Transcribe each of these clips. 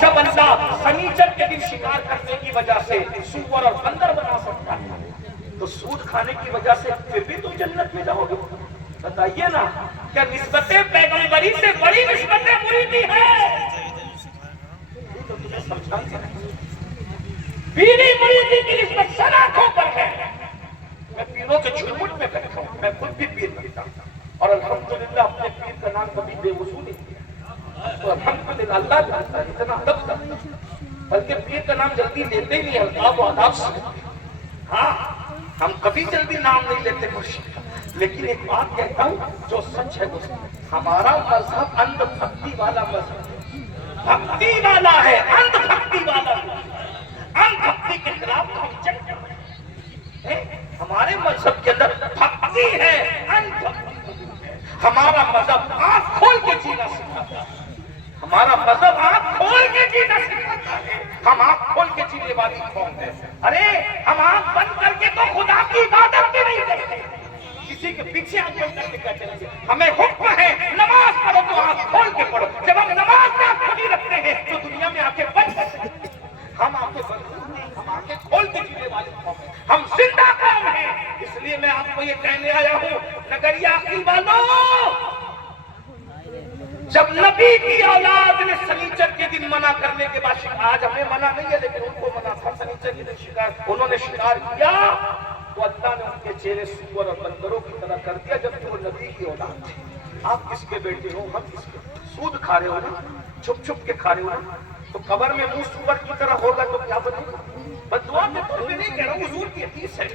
جب اللہ سنیچر کے دن شکار کرنے کی وجہ سے سور اور بندر بنا سکتا ہے تو سود کھانے کی وجہ سے پھر بھی تم جنت میں جاؤ گے؟ بتائیے نا، کیا نسبت پیغمبری سے بڑی نسبت مریدی ہے؟ تو تمہیں سمجھانا ہے، پیری مریدی کی نسبت سلاخوں پر ہے۔ میں پیروں کے جھرمٹ میں بیٹھا ہوں، میں خود بھی پیر بنتا ہوں اور الحمدللہ اپنے پیر کا نام کبھی بے وضو نہیں کیا، تو الحمدللہ اللہ جانتا ہے اتنا ادب کرتا ہے، بلکہ پیر کا نام جلدی لیتے ہی نہیں، القاب و آداب سے۔ ہاں ہم کبھی جلدی نام نہیں لیتے مرشد کا، لیکن ایک بات کہتا ہوں جو سچ ہے وہ ہمارا مذہب اندھ بھکتی والا مذہب ہے، بھکتی والا ہے، اندھ بھکتی والا ہے۔ اندھ بھکتی کے خلاف ہم جنگ کر رہے ہیں۔ ہمارے مذہب کے اندر بھکتی ہے، اندھ بھکتی ہے۔ ہمارا مذہب آنکھ کھول کے جینا سکھاتا ہے، ہمارا مذہب آنکھ کھول کے جینا سکھاتا ہے۔ ہم آنکھ کھول کے جینے والی قوم ہے۔ ارے ہم آنکھ بند کر کے تو خدا کی عبادت بھی نہیں کرتے، کسی کے پیچھے آنکھ بند کر کے کہتے ہیں ہمیں حکم ہے نماز پڑھو تو آنکھ کھول کے پڑھو۔ جب ہم نماز میں آنکھ کھلی رکھتے ہیں تو دنیا میں آنکھیں بند کرتے ہیں۔ ہم آنکھیں بند نہیں، ہم آنکھیں کھول کے جینے والی قوم ہیں، ہم زندہ قوم ہیں۔ اس لیے میں آپ کو یہ کہنے آیا ہوں نگریا عقل والوں، جب نبی کی اولاد نے سنیچر کے دن منع کرنے کے بعد آج ہمیں منع نہیں ہے لیکن ان کو منع تھا، سنیچر کے دن شکار انہوں نے شکار کیا تو اللہ نے ان کے چہرے سور اور بندروں کی طرح کر دیا، جبکہ وہ نبی کی اولاد تھی۔ آپ کس کے بیٹے ہو، ہم کس کے؟ سود کھا رہے ہو نا، چھپ چھپ کے کھا رہے ہو نا، تو قبر میں منہ سور کی طرح ہوگا تو کیا بنے گا؟ بددعا کے طور پہ نہیں کہہ رہا ہوں، حضور کی حدیث ہے۔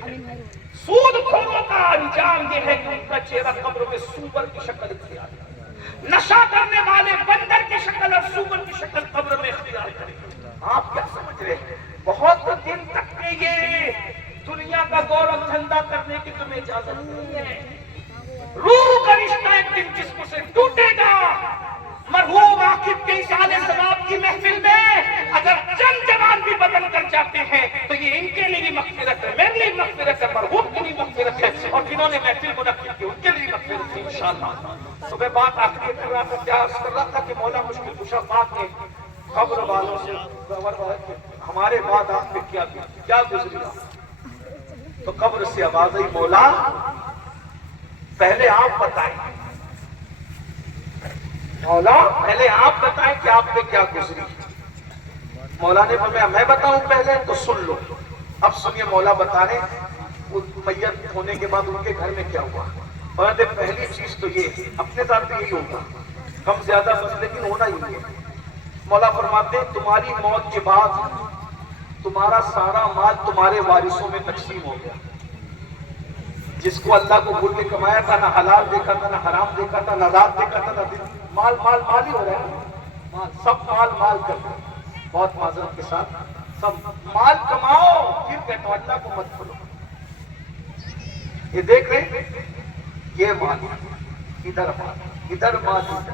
سود خوروں کا انجام یہ ہے کہ ان کا چہرہ قبر میں سور کی شکل اختیار کرے، نشہ کرنے والے بندر کی شکل اور سور کی شکل قبر میں اختیار کرے۔ آپ کیا سمجھ رہے ہیں؟ بہت دن تک کے یہ دنیا کا گورو دھندا کرنے کی تمہیں اجازت نہیں ہے۔ روح کا رشتہ ایک دن جسم سے ٹوٹے گا۔ مرحوم عاقب کے اصال ثواب کی محفل میں اگر چند جوان بھی بدل کر جاتے ہیں تو یہ ان کے لیے بھی مغفرت ہے، میرے لیے مغفرت ہے، مرحوم کے لیے مغفرت ہے، اور جنہوں نے محفل منعقد کی ان کے لیے مغفرت ہے انشاءاللہ۔ صبح بات آخری کر رہا تھا، کیا عرض کر رہا تھا کہ مولا مشکل کشا پاک نے قبر والوں سے ہمارے بعد آپ پہ کیا گزری، تو قبر سے آواز آئی مولا پہلے آپ بتائیں، مولا پہلے آپ بتائیں کہ آپ پہ کیا گزری۔ مولا نے فرمایا میں بتاؤں پہلے تو سن لو۔ اب سنیے مولا بتا رہے میت ہونے کے بعد ان کے گھر میں کیا ہوا۔ اور پہلی چیز تو یہ اپنے ساتھ بھی یہی ہوگا، کم زیادہ بس لیکن ہونا ہی ہے۔ مولا فرماتے ہیں تمہاری موت کے بعد تمہارا سارا مال تمہارے وارثوں میں تقسیم ہو گیا۔ جس کو اللہ کو بھول کے کمایا تھا، نہ حلال دیکھا تھا، نہ حرام دیکھا تھا، نہ رات دیکھا تھا، نہ دن، مال مال مال ہی ہو رہا ہے، مال سب مال مال کر رہے ہیں۔ بہت معذرت کے ساتھ سب مال کماؤ، پھر کہتا ہوں اللہ کو مت بھولو۔ یہ دیکھ رہے یہ مال ادھر مال ادھر مال ادھر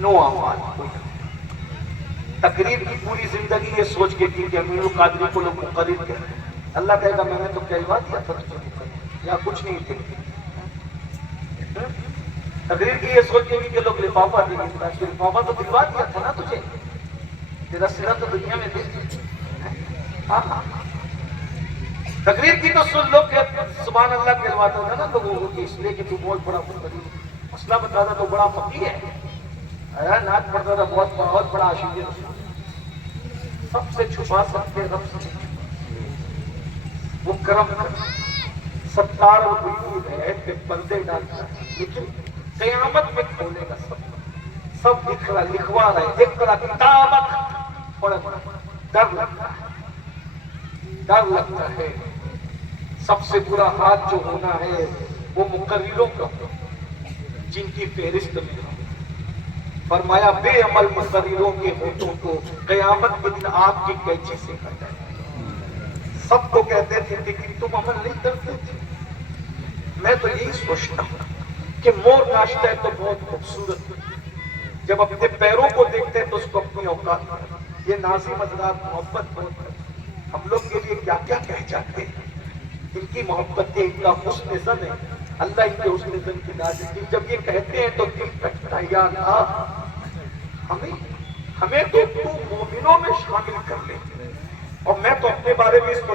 نو مال۔ تقریر کی پوری زندگی یہ سوچ کے کی کہ امیر القادری کو لوگ مقرر کہتے ہیں، اللہ کہے گا میں نے تو کہلوا دیا تھا یا کچھ نہیں تھے۔ تقریر کی یہ سوچ کے کہ لوگ لفافہ دیں گے، لفافہ تو دلوا دیا تھا نا تجھے، تیرا سرا تو دنیا میں دے دیا۔ تقریر کی تو سن لو کہ سبحان اللہ کہلواتا تھا نا لوگوں کو، اس لیے کہ تو بہت بڑا مقرر، مسئلہ بتاتا تو بڑا فقیہ ہے، نعت پڑھتا تھا بہت بڑا عاشق رسول، سب سے چھپا سکتے رب سے وہ کرم ستار و وجود ہے کہ پردے ڈالتا ہے، لیکن قیامت میں کھولے گا سب لکھوا رہے اقرا کتابک، بڑا ڈر لگتا ہے۔ سب سے برا حال جو ہونا ہے وہ مقرروں کا جن کی فہرست میں فرمایا بے عمل مقرروں کے ہونٹوں کو قیامت کے دن آپ کی قینچی سے کاٹا جائے۔ سب کو کہتے تھے لیکن تم عمل نہیں کرتے تھے۔ میں تو یہی سوچتا ہوں کہ مور ناشتا ہے تو بہت خوبصورت ہے، جب اپنے پیروں کو دیکھتے ہیں تو اس کو اپنی اوقات، یہ نازم حضرات محبت بہت ہے، ہم لوگ کے لیے کیا کیا کہہ جاتے ہیں، ان کی محبت کے ان کا حسن زن ہے، اللہ ان کے حسن زن کی نازکی، جب یہ کہتے ہیں تو دل کٹتا ہے، یا اللہ ہمیں تو مومنوں میں شامل کر لے. اور میں تو اپنے بارے میں اس کو